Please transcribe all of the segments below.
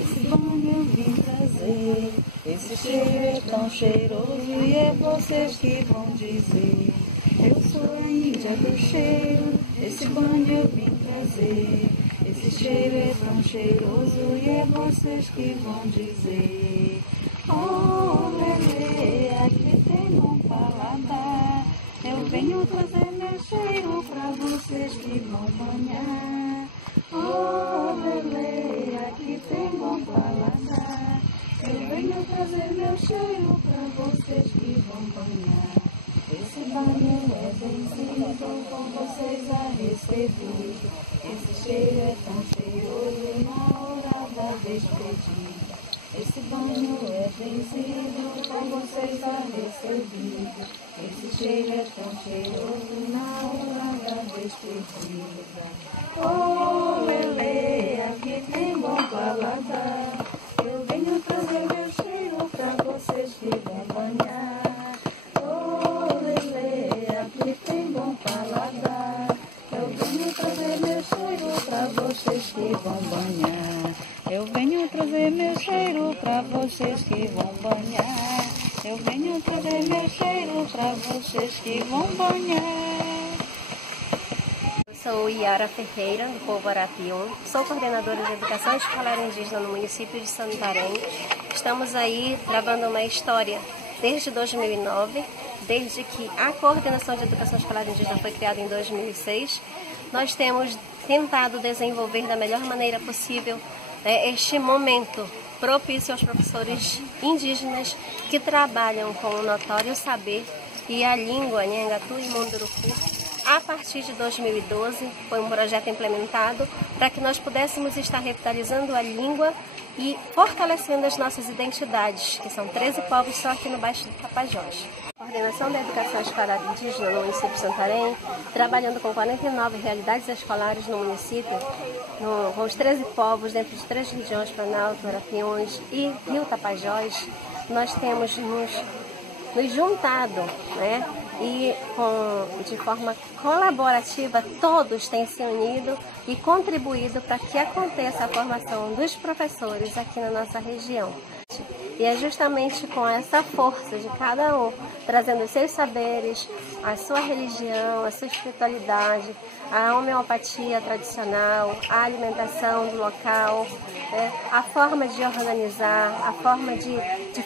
esse banho eu vim trazer. Esse cheiro é tão cheiroso e é vocês que vão dizer. Eu sou a Índia do cheiro, esse banho eu vim trazer. Esse cheiro é tão cheiroso e é vocês que vão dizer. Oh, lelê, aqui tem bom paladar. Eu venho trazer meu cheiro pra vocês que vão banhar. Oh, lelê, aqui tem bom paladar. Eu venho trazer meu cheiro pra vocês que vão banhar. Esse banho é benzido com vocês a receber. Esse cheiro é tão cheiroso na hora da despedida. Esse banho é benzido com vocês a receber. Esse cheiro é tão cheiroso na hora da despedida. Oh, lelê, aqui tem bom paladar. Eu venho trazer meu cheiro pra vocês que vão banhar. Oh, lelê, aqui tem bom paladar. Eu venho trazer meu cheiro pra vocês que vão banhar. Eu venho trazer meu cheiro pra vocês que vão banhar. Eu venho trazer meu cheiro pra vocês que vão banhar. Eu sou Yara Ferreira, do povo Arapiuns. Sou coordenadora de Educação Escolar Indígena no município de Santarém. Estamos aí travando uma história desde 2009, desde que a Coordenação de Educação Escolar Indígena foi criada em 2006. Nós temos tentado desenvolver da melhor maneira possível este momento propício aos professores indígenas que trabalham com o notório saber e a língua Nhangatu e Munduruku. A partir de 2012, foi um projeto implementado para que nós pudéssemos estar revitalizando a língua e fortalecendo as nossas identidades, que são 13 povos só aqui no Baixo do Tapajós. A Coordenação da Educação Escolar Indígena no município de Santarém, trabalhando com 49 realidades escolares no município, com os 13 povos dentro de 3 regiões, Planalto, Arapiuns e Rio Tapajós, nós temos nos juntado, e de forma colaborativa todos têm se unido e contribuído para que aconteça a formação dos professores aqui na nossa região. E é justamente com essa força de cada um, trazendo os seus saberes, a sua religião, a sua espiritualidade, a homeopatia tradicional, a alimentação do local, a forma de organizar, a forma de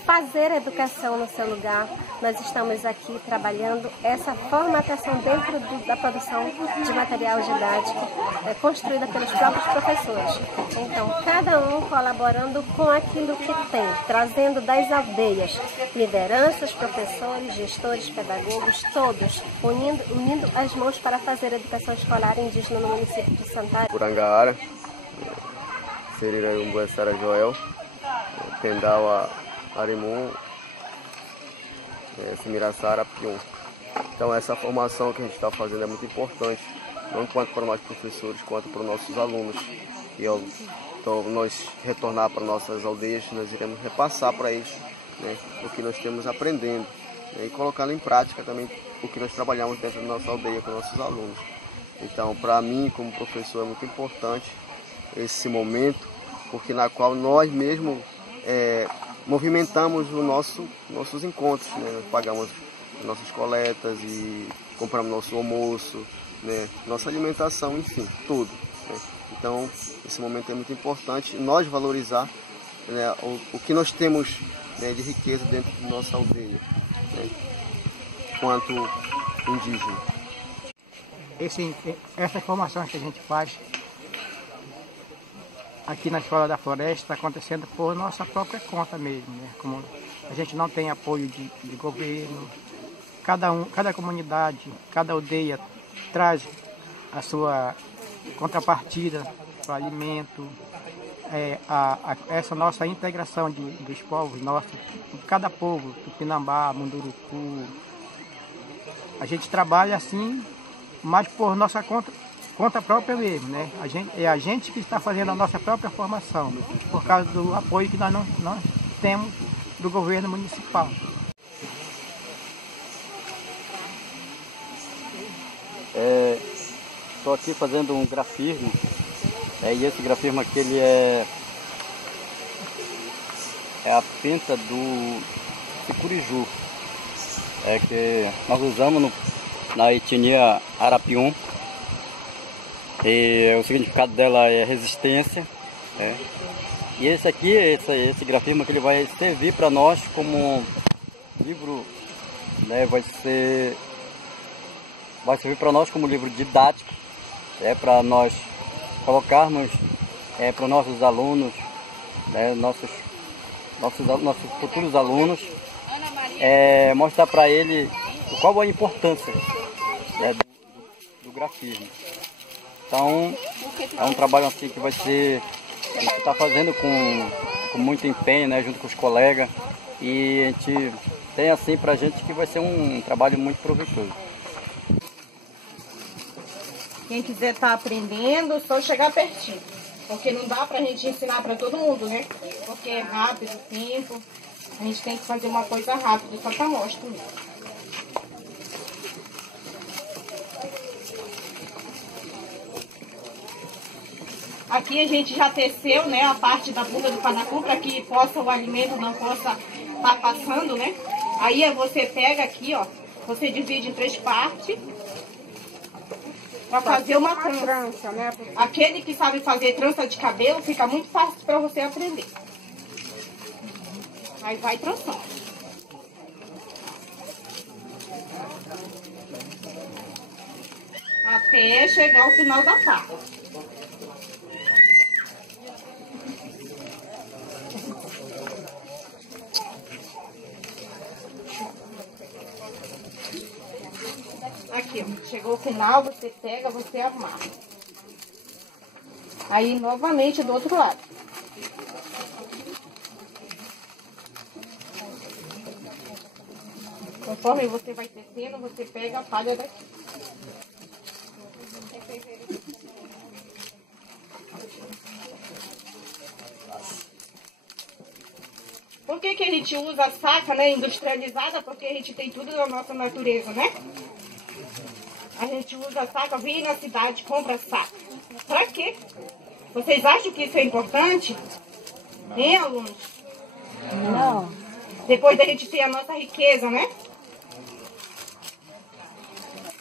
fazer a educação no seu lugar. Nós estamos aqui trabalhando essa formatação dentro da produção de material didático construída pelos próprios professores. Então, cada um colaborando com aquilo que tem, trazendo das aldeias, lideranças, professores, gestores, pedagogos, todos, unindo as mãos para fazer a educação escolar indígena no município de Santarém. Purangaara, Serira Umbuessara Joel, Tendawa Arimun, Simirassara Pium. Então essa formação que a gente está fazendo é muito importante, não quanto para nós professores, quanto para os nossos alunos. E então nós retornar para nossas aldeias, nós iremos repassar para eles o que nós temos aprendendo e colocando em prática também o que nós trabalhamos dentro da nossa aldeia com nossos alunos. Então, para mim, como professor, é muito importante esse momento, porque na qual nós mesmos movimentamos nossos encontros, Nós pagamos nossas coletas e compramos nosso almoço, nossa alimentação, enfim, tudo. Então, esse momento é muito importante, nós valorizar o que nós temos de riqueza dentro da nossa aldeia, quanto indígena. Essas formações que a gente faz aqui na Escola da Floresta está acontecendo por nossa própria conta mesmo, Como a gente não tem apoio de governo, cada comunidade, cada aldeia traz a sua contrapartida para o alimento, essa nossa integração dos povos nossos, cada povo, Tupinambá, Munduruku. A gente trabalha assim, mas por nossa conta própria mesmo, É a gente que está fazendo a nossa própria formação, por causa do apoio que nós temos do governo municipal. Estou aqui fazendo um grafismo, e esse grafismo aqui ele é é a pinta do sicuriju, que nós usamos na etnia Arapiuns. E o significado dela é resistência. E esse aqui, esse grafismo que ele vai servir para nós como livro, vai servir para nós como livro didático, para nós colocarmos para os nossos alunos, nossos futuros alunos, mostrar para ele qual a importância do grafismo. Então, é um trabalho assim que a gente está fazendo com muito empenho, junto com os colegas, e a gente tem assim para a gente que vai ser um trabalho muito proveitoso. Quem quiser estar aprendendo, é só chegar pertinho, porque não dá para a gente ensinar para todo mundo, né? Porque é rápido o tempo, a gente tem que fazer uma coisa rápida, só para mostrar mesmo. Aqui a gente já teceu, a parte da bunda do panacu para que o alimento não possa estar passando, Aí você pega aqui, você divide em 3 partes para fazer uma trança. Aquele que sabe fazer trança de cabelo, fica muito fácil para você aprender. Aí vai trançando. Até chegar ao final da parte. Aqui, chegou o final, você pega, você amarra. Aí, novamente, do outro lado. Conforme você vai tecendo, você pega a palha daqui. Por que que a gente usa a saca, industrializada? Porque a gente tem tudo da nossa natureza, A gente usa a saca, vem na cidade, compra saca. Pra quê? Vocês acham que isso é importante? Hein, alunos? Não. Depois da gente ter a nossa riqueza,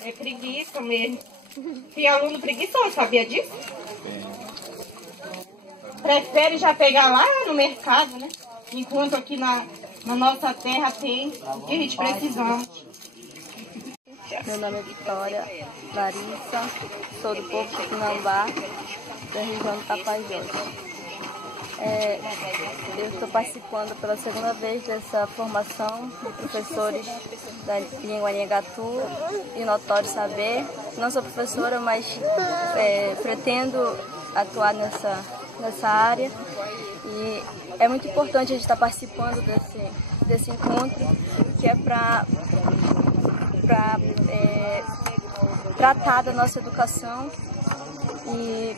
É preguiça mesmo. Tem aluno preguiçoso, sabia disso? Prefere já pegar lá no mercado, Enquanto aqui na nossa terra tem o que a gente precisamos. Meu nome é Vitória Larissa, sou do povo Tupinambá, da região do Tapajós. Eu estou participando pela segunda vez dessa formação de professores da língua Nhangatu e Notório Saber. Não sou professora, mas pretendo atuar nessa área. E é muito importante a gente estar participando desse encontro, que é para tratar da nossa educação, e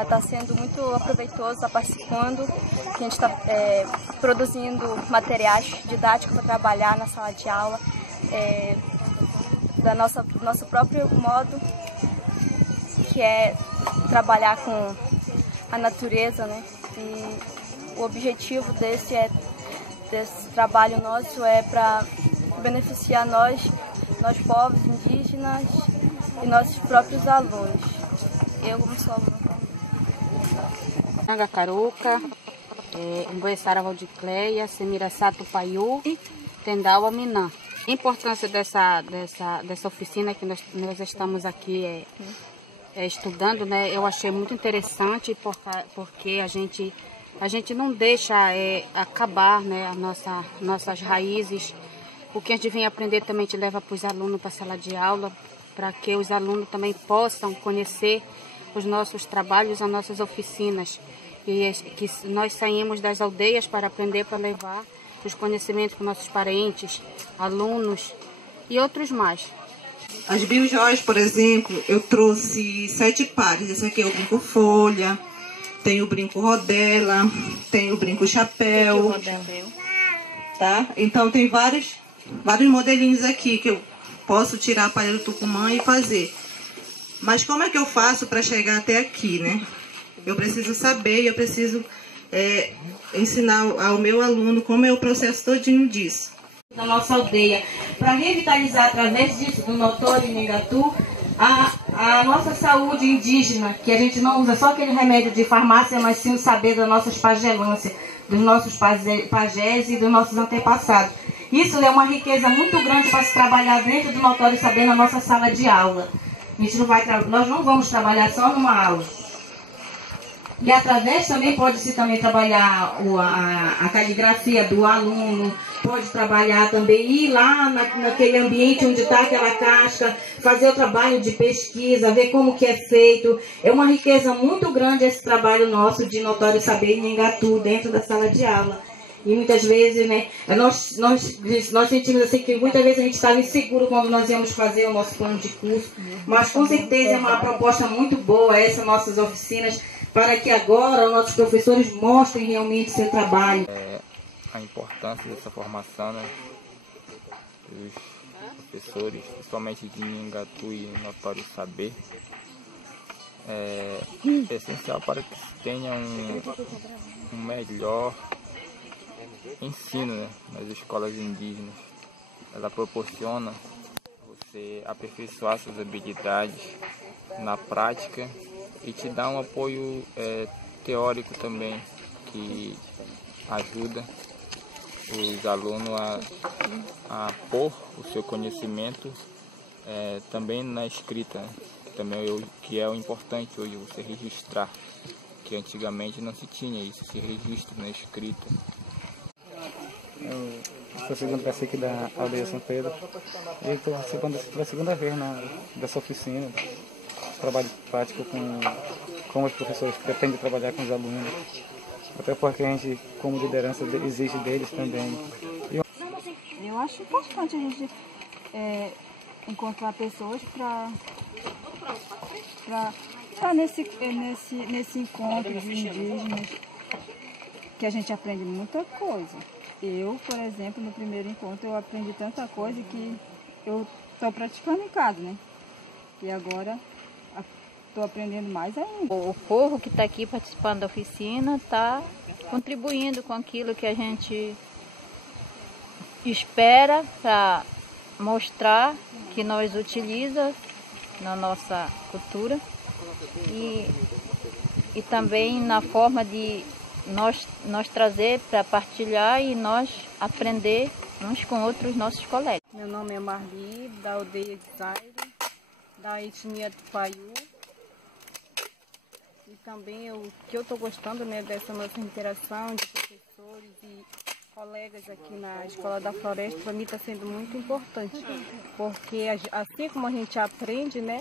está sendo muito aproveitoso estar participando, que a gente está produzindo materiais didáticos para trabalhar na sala de aula, do nosso próprio modo, que é trabalhar com a natureza, E o objetivo desse trabalho nosso é para beneficiar nós povos indígenas e nossos próprios alunos. Eu como sou aluna. Nanga Caruca, Mboessara Valdicleia, Semira Sato Paiú, Tendaua Minã. A importância dessa oficina que nós estamos aqui estudando, eu achei muito interessante, porque a gente não deixa acabar, nossas raízes. O que a gente vem aprender também a gente leva para os alunos para a sala de aula, para que os alunos também possam conhecer os nossos trabalhos, as nossas oficinas. E que nós saímos das aldeias para aprender, para levar os conhecimentos para nossos parentes, alunos e outros mais. As biojoias, por exemplo, eu trouxe 7 pares. Esse aqui é o brinco folha, tem o brinco rodela, tem o brinco chapéu, tá? Então tem vários modelinhos aqui que eu posso tirar a palha do tucumã e fazer. Mas como é que eu faço para chegar até aqui, Eu preciso saber, eu preciso ensinar ao meu aluno como é o processo todinho disso. Da nossa aldeia, para revitalizar através disso, do Notório Nhangatu, a nossa saúde indígena, que a gente não usa só aquele remédio de farmácia, mas sim o saber das nossas pagelâncias, dos nossos pajés e dos nossos antepassados. Isso é uma riqueza muito grande para se trabalhar dentro do Notório Saber na nossa sala de aula. Nós não vamos trabalhar só numa aula. E através também pode-se também trabalhar a caligrafia do aluno, pode trabalhar também ir lá naquele ambiente onde está aquela casca, fazer o trabalho de pesquisa, ver como que é feito. É uma riqueza muito grande esse trabalho nosso de Notório Saber Nhangatu dentro da sala de aula. E muitas vezes, né, nós sentimos assim que muitas vezes a gente estava inseguro quando nós íamos fazer o nosso plano de curso, mas com certeza é uma proposta muito boa essas nossas oficinas, para que agora os nossos professores mostrem realmente seu trabalho. A importância dessa formação, né, dos professores, principalmente de Nhangatu e Notório Saber, é essencial para que se tenha um melhor ensino, né, nas escolas indígenas. Ela proporciona você aperfeiçoar suas habilidades na prática e te dá um apoio teórico também, que ajuda os alunos a pôr o seu conhecimento também na escrita, né? Que é o importante hoje, você registrar, que antigamente não se tinha isso, esse registro na escrita. Eu sou o segundo cacique da aldeia São Pedro e estou participando pela segunda vez dessa oficina, trabalho prático com os professores que pretendem trabalhar com os alunos, até porque a gente, como liderança, exige deles também. Eu acho importante a gente encontrar pessoas para nesse encontro de indígenas, que a gente aprende muita coisa. Eu, por exemplo, no primeiro encontro eu aprendi tanta coisa que eu estou praticando em casa, né? E agora estou aprendendo mais ainda. O povo que está aqui participando da oficina está contribuindo com aquilo que a gente espera para mostrar que nós utilizamos na nossa cultura e também na forma de nós trazer para partilhar e nós aprender uns com outros nossos colegas. Meu nome é Marli, da aldeia de Zaire, da etnia Tupaiú. E também o que eu estou gostando, né, dessa nossa interação de professores e colegas aqui na Escola da Floresta, para mim está sendo muito importante, porque assim como a gente aprende, né,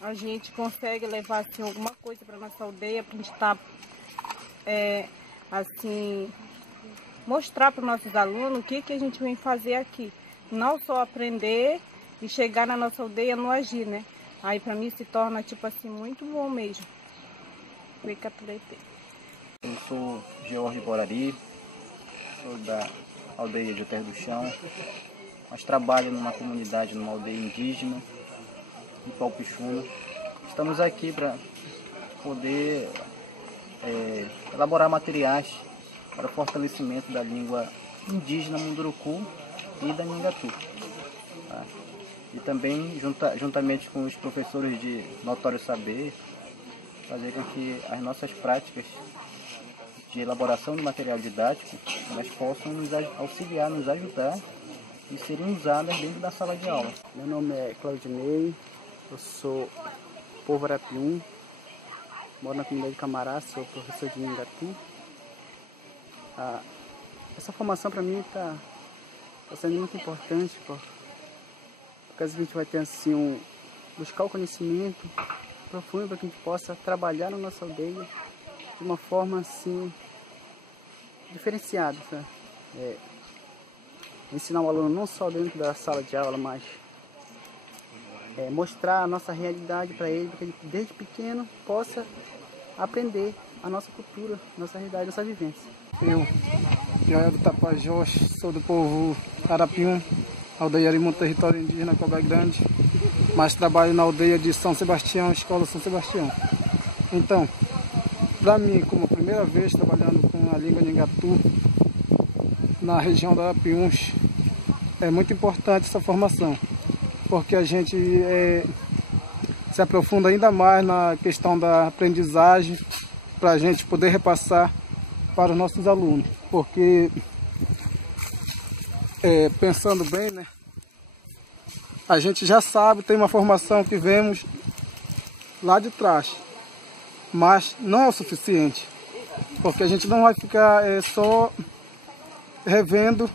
a gente consegue levar assim, alguma coisa para nossa aldeia, para a gente estar assim, mostrar para os nossos alunos o que a gente vem fazer aqui. Não só aprender e chegar na nossa aldeia no agir, né? Aí para mim se torna tipo assim muito bom mesmo. Eu sou George Borari, sou da aldeia de Terra do Chão, mas trabalho numa comunidade, numa aldeia indígena, em Paupixuna. Estamos aqui para poder elaborar materiais para o fortalecimento da língua indígena Munduruku e da Nhangatu. Tá? E também, juntamente com os professores de Notório Saber, fazer com que as nossas práticas de elaboração de material didático elas possam nos auxiliar, nos ajudar e serem usadas dentro da sala de aula. Meu nome é Claudinei, eu sou povo Arapium, moro na comunidade de Camará, sou professor de Nhangatu. Essa formação para mim está sendo muito importante, porque a gente vai ter assim, buscar o conhecimento profundo para que a gente possa trabalhar na nossa aldeia de uma forma assim diferenciada, sabe? Ensinar o aluno não só dentro da sala de aula, mas mostrar a nossa realidade para ele, para que ele desde pequeno possa aprender a nossa cultura, nossa realidade, nossa vivência. Eu, Joel do Tapajós, sou do povo Arapium, aldeia Arimum, território indígena Cobra Grande, mas trabalho na aldeia de São Sebastião, Escola São Sebastião. Então, para mim, como a primeira vez trabalhando com a língua Nhangatu na região da Arapiuns, é muito importante essa formação, porque a gente se aprofunda ainda mais na questão da aprendizagem, para a gente poder repassar para os nossos alunos, porque pensando bem, né, a gente já sabe, tem uma formação que vemos lá de trás, mas não é o suficiente, porque a gente não vai ficar só revendo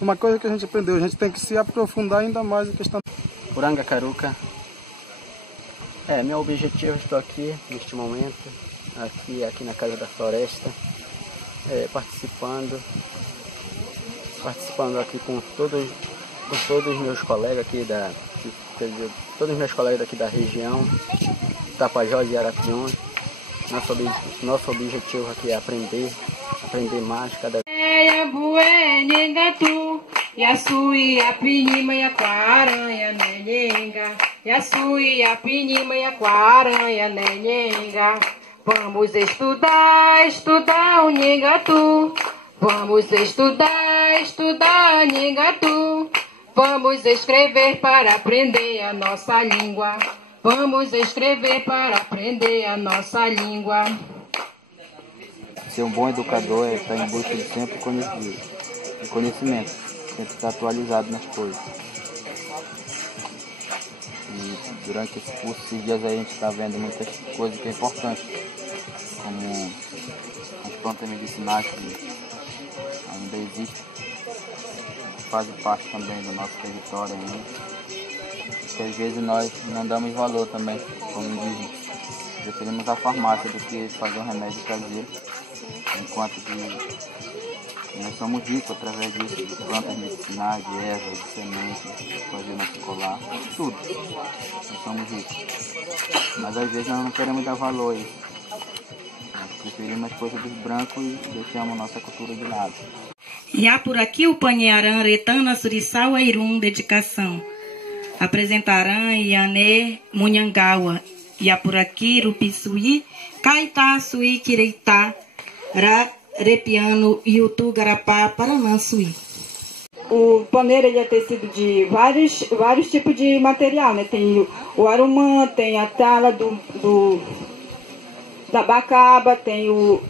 uma coisa que a gente aprendeu, a gente tem que se aprofundar ainda mais em questão. Uranga Caruca. Meu objetivo, estou aqui neste momento, aqui na Casa da Floresta, participando aqui com todos os meus colegas aqui todos os meus colegas aqui da região, Tapajós e Arapiuns. Nosso objetivo aqui é aprender mais cada vez. Yasui apinima yaquaranha nenhenga, Yasui apinima yaquaranha nenhenga. Vamos estudar o Nhangatu. Vamos estudar Nhangatu. Vamos escrever para aprender a nossa língua. Vamos escrever para aprender a nossa língua. Ser um bom educador é estar em busca de sempre conhecimento, sempre estar atualizado nas coisas. E durante esse curso, esses dias aí, a gente está vendo muitas coisas que é importante, como as plantas medicinais que ainda existem, que fazem parte também do nosso território ainda. Que às vezes nós não damos valor também, como indígenas. Preferimos a farmácia do que fazer um remédio caseiro, enquanto que nós somos ricos através disso, de plantas medicinais, de ervas, de sementes, fazer nosso colar, tudo. Nós somos ricos. Mas às vezes nós não queremos dar valor a isso. Nós preferimos as coisas dos brancos e deixamos nossa cultura de lado. E há por aqui o Panhearã, Retana, Suriçal, Airum, dedicação. Apresentarão Iané, Munhangawa, e há por aqui Rupisuí, Caetá, Suí, Quireitá, Repiano, Iutu, Garapá, Paranã, Suí. O paneiro ele é tecido de vários tipos de material, né? Tem o arumã, tem a tala da bacaba, tem o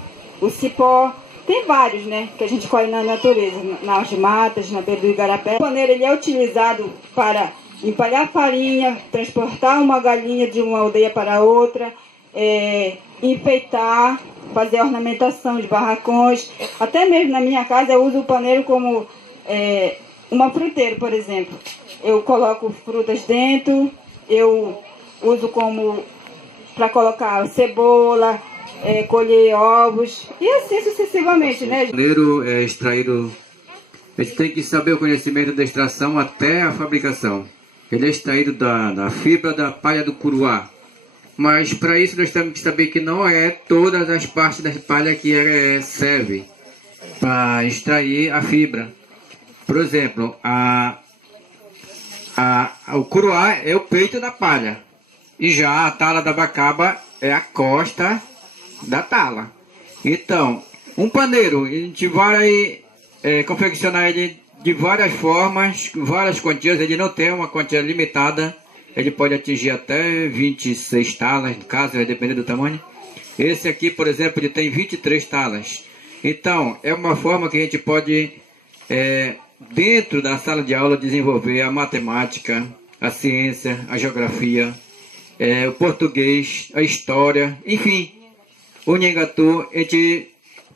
cipó, tem vários, né? Que a gente colhe na natureza, nas matas, na beira do igarapé. O paneiro ele é utilizado para empalhar farinha, transportar uma galinha de uma aldeia para outra, enfeitar, fazer ornamentação de barracões. Até mesmo na minha casa eu uso o paneiro como uma fruteira, por exemplo. Eu coloco frutas dentro, eu uso como para colocar cebola, colher ovos e assim sucessivamente, né? O paneiro é extraído, a gente tem que saber o conhecimento da extração até a fabricação. Ele é extraído da fibra da palha do curuá. Mas para isso nós temos que saber que não é todas as partes da palha que serve para extrair a fibra. Por exemplo, o curuá é o peito da palha. E já a tala da bacaba é a costa da tala. Então, um paneiro, a gente vai confeccionar ele de várias formas, várias quantias. Ele não tem uma quantia limitada. Ele pode atingir até 26 talas, no caso, vai depender do tamanho. Esse aqui, por exemplo, ele tem 23 talas. Então, é uma forma que a gente pode, dentro da sala de aula, desenvolver a matemática, a ciência, a geografia, o português, a história, enfim. O Nhangatu, a gente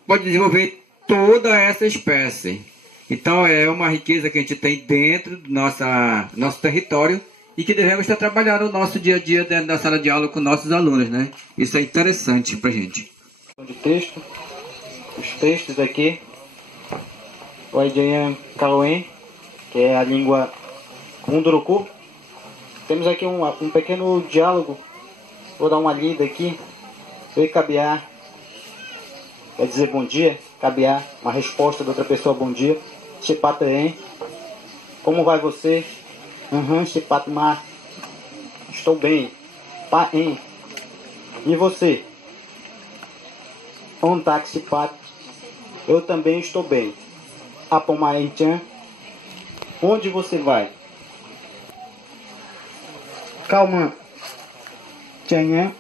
pode desenvolver toda essa espécie. Então, é uma riqueza que a gente tem dentro do nosso território, e que devemos estar trabalhando no nosso dia a dia dentro da sala de aula com nossos alunos, né? Isso é interessante pra gente. De texto, os textos aqui, o Aidian Cauê, que é a língua Munduruku. Temos aqui um pequeno diálogo, vou dar uma lida aqui. Oi, Cabiá, quer dizer bom dia, Cabiá, uma resposta da outra pessoa, bom dia. Chipataen, como vai você? Chipatma, estou bem. Paen, e você? On taxi pat. Eu também estou bem. Apomaenchan. Onde você vai? Calma. Chanha.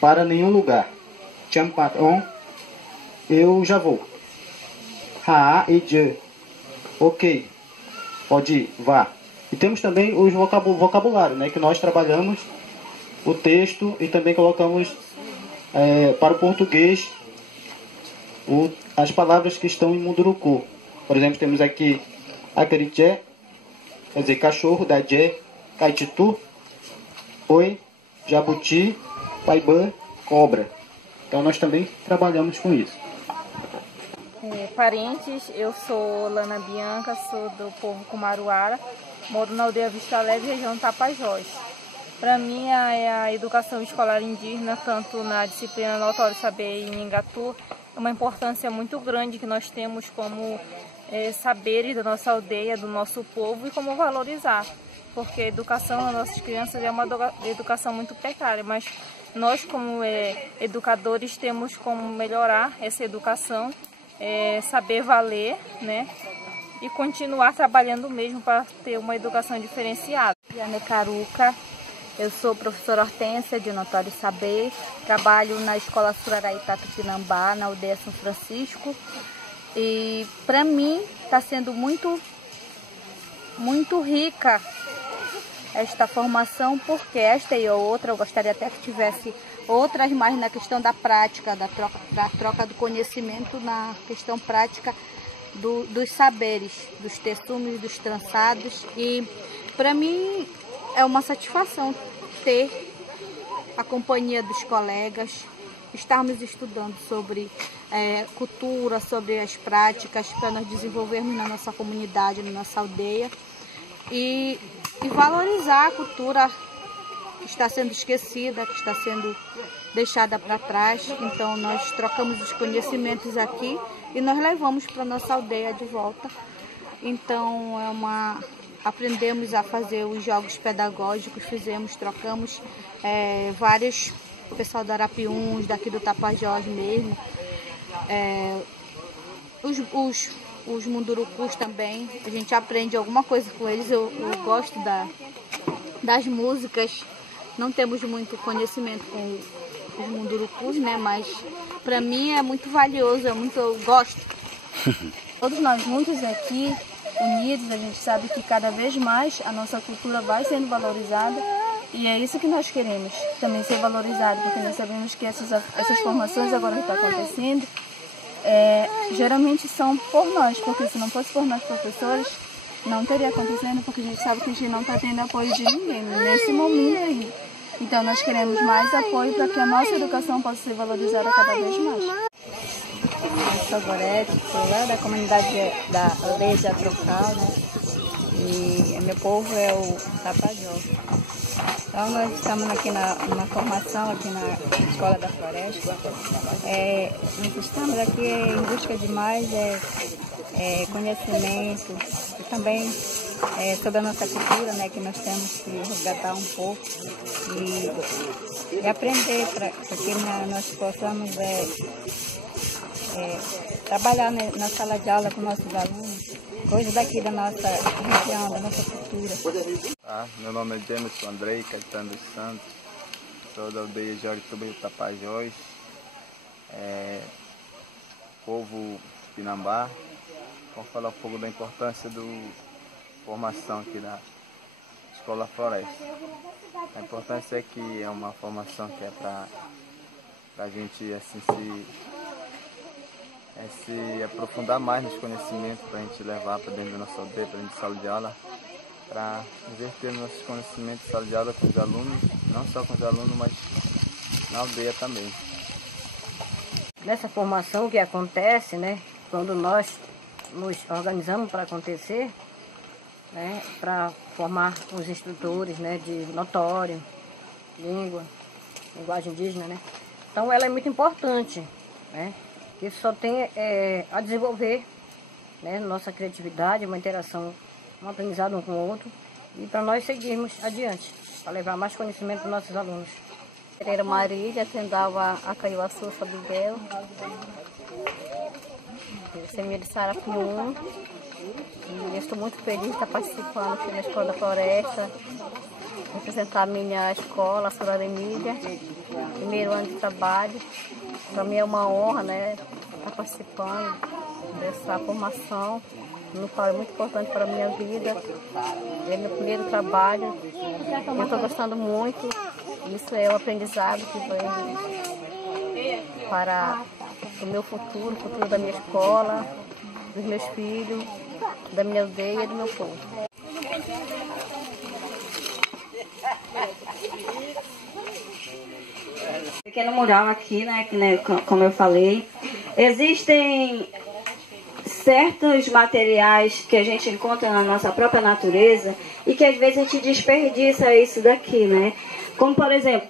Para nenhum lugar. Champat on. Eu já vou. Ha e je. Ok. Pode ir, vá. E temos também os vocabulário, né? Que nós trabalhamos o texto e também colocamos para o português as palavras que estão em Munduruku. Por exemplo, temos aqui Acariché, quer dizer, cachorro, Dajé, Caititu, Oi, Jabuti, Paibã, Cobra. Então nós também trabalhamos com isso. Parentes, eu sou Lana Bianca, sou do povo Kumaruara, moro na aldeia Vista Alegre, região Tapajós. Para mim, a educação escolar indígena, tanto na disciplina Notório Saber e Nhengatu, é uma importância muito grande que nós temos como saberes da nossa aldeia, do nosso povo e como valorizar. Porque a educação das nossas crianças é uma educação muito precária, mas nós como educadores temos como melhorar essa educação, saber valer, né? E continuar trabalhando mesmo para ter uma educação diferenciada. Yane Caruca, eu sou professora Hortência de Notório Saber, trabalho na Escola Suraraí Tupinambá, na aldeia São Francisco. E para mim está sendo muito rica esta formação, porque esta e outra, eu gostaria até que tivesse outras mais na questão da prática, da troca do conhecimento na questão prática dos saberes, dos texumes, dos trançados. E para mim é uma satisfação ter a companhia dos colegas, estarmos estudando sobre cultura, sobre as práticas para nós desenvolvermos na nossa comunidade, na nossa aldeia e valorizar a cultura que está sendo esquecida, que está sendo deixada para trás. Então nós trocamos os conhecimentos aqui e nós levamos para a nossa aldeia de volta. Então aprendemos a fazer os jogos pedagógicos, trocamos vários, o pessoal do Arapiuns, daqui do Tapajós mesmo, os mundurucus também, a gente aprende alguma coisa com eles. Eu gosto das músicas, não temos muito conhecimento com os mundurucus, né? Mas para mim é muito valioso, eu gosto. Todos nós juntos aqui, unidos, a gente sabe que cada vez mais a nossa cultura vai sendo valorizada e é isso que nós queremos, também ser valorizado, porque nós sabemos que essas formações agora que estão acontecendo, geralmente são por nós, porque se não fosse por nós professores, não teria acontecendo, porque a gente sabe que a gente não está tendo apoio de ninguém nesse momento aí. Então nós queremos mais apoio para que a nossa educação possa ser valorizada cada vez mais. Eu sou Gorete, sou lá da comunidade da aldeia de Atrocal, né? E meu povo é o Tapajós. Então nós estamos aqui numa formação aqui na Escola da Floresta. Nós estamos aqui em busca de mais conhecimento e também sobre a nossa cultura, né, que nós temos que resgatar um pouco e aprender para que nós possamos trabalhar na sala de aula com nossos alunos, coisas daqui da nossa região, da nossa cultura. Meu nome é Jameson Andrei Caetano dos Santos, sou da aldeia de Orituba do Tapajós, povo Pinambá. Vou falar um pouco da importância da formação aqui da Escola Floresta. A importância é que é uma formação que é para a gente assim, se aprofundar mais nos conhecimentos, para a gente levar para dentro da nossa aldeia, para dentro da sala de aula, para inverter nossos conhecimentos de sala de aula com os alunos, não só com os alunos, mas na aldeia também. Nessa formação que acontece, né, quando nós nos organizamos para acontecer, né, para formar os instrutores, né, de notório, linguagem indígena, né, então ela é muito importante, né, que só tem a desenvolver, né, nossa criatividade, uma interação, um aprendizado um com o outro, e para nós seguirmos adiante, para levar mais conhecimento para os nossos alunos. Pereira Marília, Tendal a Caiuaçu, Sabidel. Semira Sarapium. E eu estou muito feliz de estar participando aqui na Escola da Floresta, representar a minha escola, a Sorora Emília, primeiro ano de trabalho. Para mim é uma honra, né, estar participando dessa formação, no qual é muito importante para a minha vida. É meu primeiro trabalho, eu estou gostando muito. Isso é um aprendizado que vem para o meu futuro, o futuro da minha escola, dos meus filhos, da minha aldeia e do meu povo. Pequeno mural aqui, né, como eu falei. Existem certos materiais que a gente encontra na nossa própria natureza e que às vezes a gente desperdiça isso daqui, né? Como, por exemplo,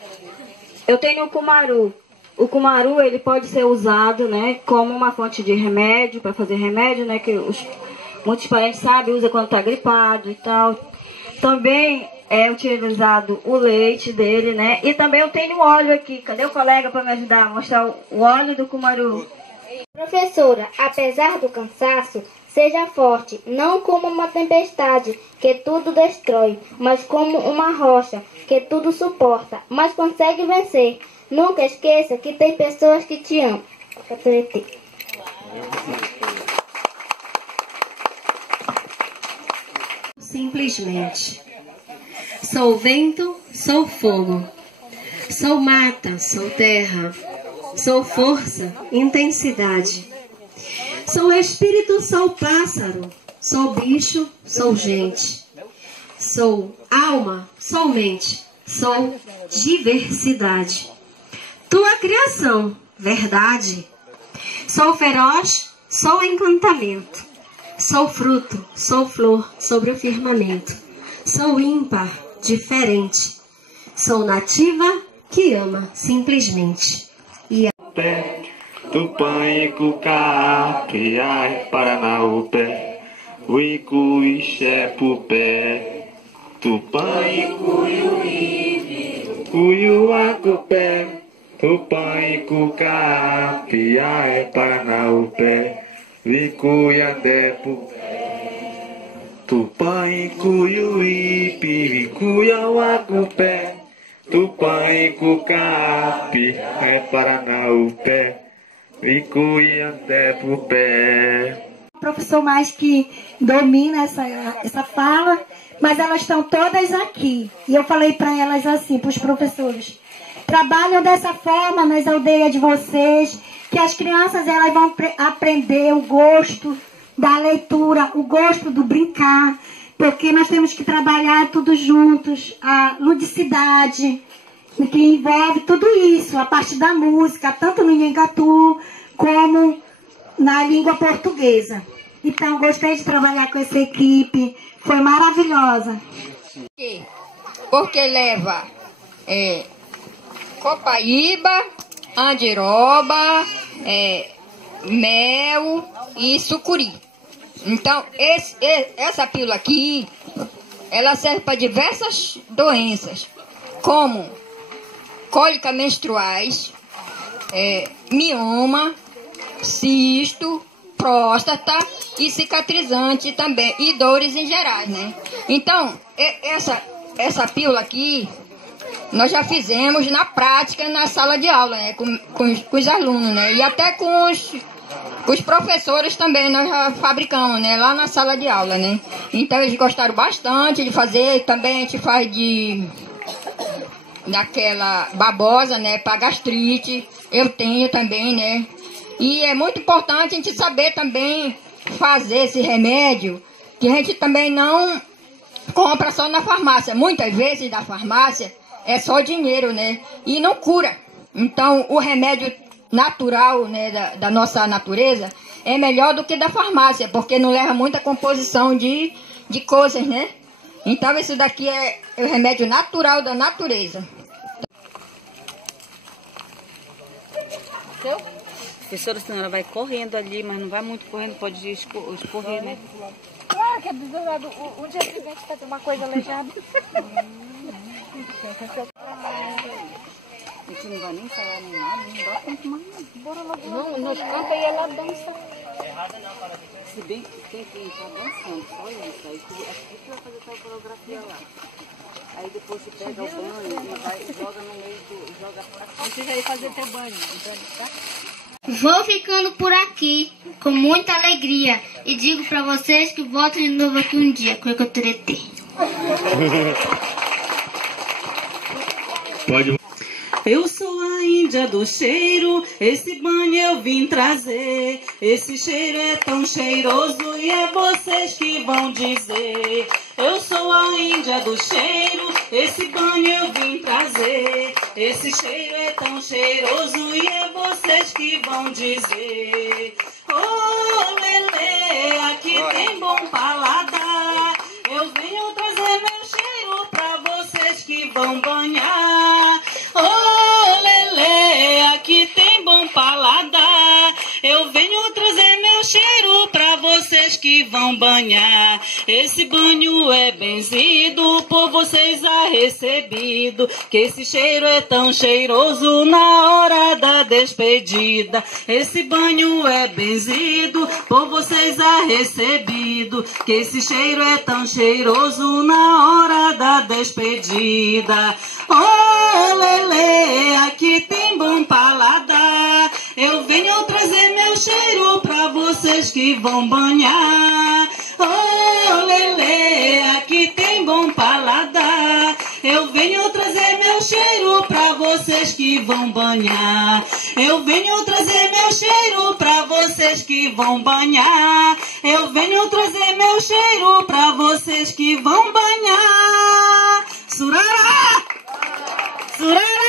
eu tenho o cumaru. O cumaru, ele pode ser usado, né, como uma fonte de remédio, para fazer remédio, né, que muitos parentes sabem, usa quando está gripado e tal. Também é utilizado o leite dele, né? E também eu tenho óleo aqui. Cadê o colega para me ajudar a mostrar o óleo do cumaru? Professora, apesar do cansaço, seja forte, não como uma tempestade que tudo destrói, mas como uma rocha que tudo suporta, mas consegue vencer. Nunca esqueça que tem pessoas que te amam. Simplesmente. Sou vento, sou fogo. Sou mata, sou terra. Sou força, intensidade. Sou espírito, sou pássaro. Sou bicho, sou gente. Sou alma, sou mente. Sou diversidade. Tua criação, verdade. Sou feroz, sou encantamento. Sou fruto, sou flor sobre o firmamento. Sou ímpar, diferente. Sou nativa que ama simplesmente. Pé, Tupã, Cuca, Piai, Paranaúpé, Uicu, Ixé, Pupé, Tupã, Cuiuí, Cuiuacupé, Tupã, Cuca, Piai, Paranaúpé, Uicu, Iandé, Pupé, Tupã, Cuiuí, Pivicuiauacupé, Tupã, Cucapi, Paranaúpé, Vicuí, até Pupé. Professor mais que domina essa fala, mas elas estão todas aqui. E eu falei para elas assim, para os professores, trabalham dessa forma nas aldeias de vocês, que as crianças elas vão aprender o gosto da leitura, o gosto do brincar, porque nós temos que trabalhar tudo juntos, a ludicidade, que envolve tudo isso, a parte da música, tanto no Nhangatu como na língua portuguesa. Então, gostei de trabalhar com essa equipe, foi maravilhosa. Porque leva copaíba, andiroba, mel e sucuri. Então, essa pílula aqui, ela serve para diversas doenças, como cólica menstruais, mioma, cisto, próstata e cicatrizante também, e dores em geral, né? Então, essa pílula aqui, nós já fizemos na prática na sala de aula, né? Com os alunos, né? E até com os professores também nós já fabricamos, né? Lá na sala de aula, né? Então eles gostaram bastante de fazer. Também a gente faz daquela babosa, né? Para gastrite. Eu tenho também, né? E é muito importante a gente saber também fazer esse remédio, que a gente também não compra só na farmácia. Muitas vezes da farmácia é só dinheiro, né? E não cura. Então o remédio natural, né, da nossa natureza é melhor do que da farmácia, porque não leva muita composição de coisas, né? Então isso daqui é o remédio natural da natureza. Professora, senão ela vai correndo ali, mas não vai muito correndo, pode escorrer, né? Claro que é desejado o dia seguinte fazer uma coisa aleijada. A gente não vai nem ensaiar nem nada, não dá tempo mais. Bora logo. Não, nós canta e ela dança. Se bem que tem que entrar dançando, só isso. Aí tu, acho que tu vai fazer tua coreografia lá. Aí depois tu pega o banho e vai, joga no meio do. Joga assim. Você já ia fazer teu banho, tá? Vou ficando por aqui, com muita alegria. E digo pra vocês que volto de novo aqui um dia, com o Ecoturetê. Pode. Eu sou a Índia do cheiro, esse banho eu vim trazer. Esse cheiro é tão cheiroso e é vocês que vão dizer. Eu sou a Índia do cheiro, esse banho eu vim trazer. Esse cheiro é tão cheiroso e é vocês que vão dizer. Oh, lelê, aqui tem bom paladar. Eu venho trazer meu cheiro pra vocês que vão banhar. Oh, lelê, aqui tem bom paladar. Eu venho trazer meu cheiro pra vocês que vão banhar. Esse banho é benzido, por vocês é recebido. Que esse cheiro é tão cheiroso na hora da despedida. Esse banho é benzido, por vocês é recebido. Que esse cheiro é tão cheiroso na hora da despedida. Oh, lelê, aqui tem bom paladar. Eu venho trazer meu cheiro pra vocês que vão banhar. Oh, lelê, aqui tem bom paladar. Eu venho trazer meu cheiro pra vocês que vão banhar. Eu venho trazer meu cheiro pra vocês que vão banhar. Eu venho trazer meu cheiro pra vocês que vão banhar. Surara! Surara!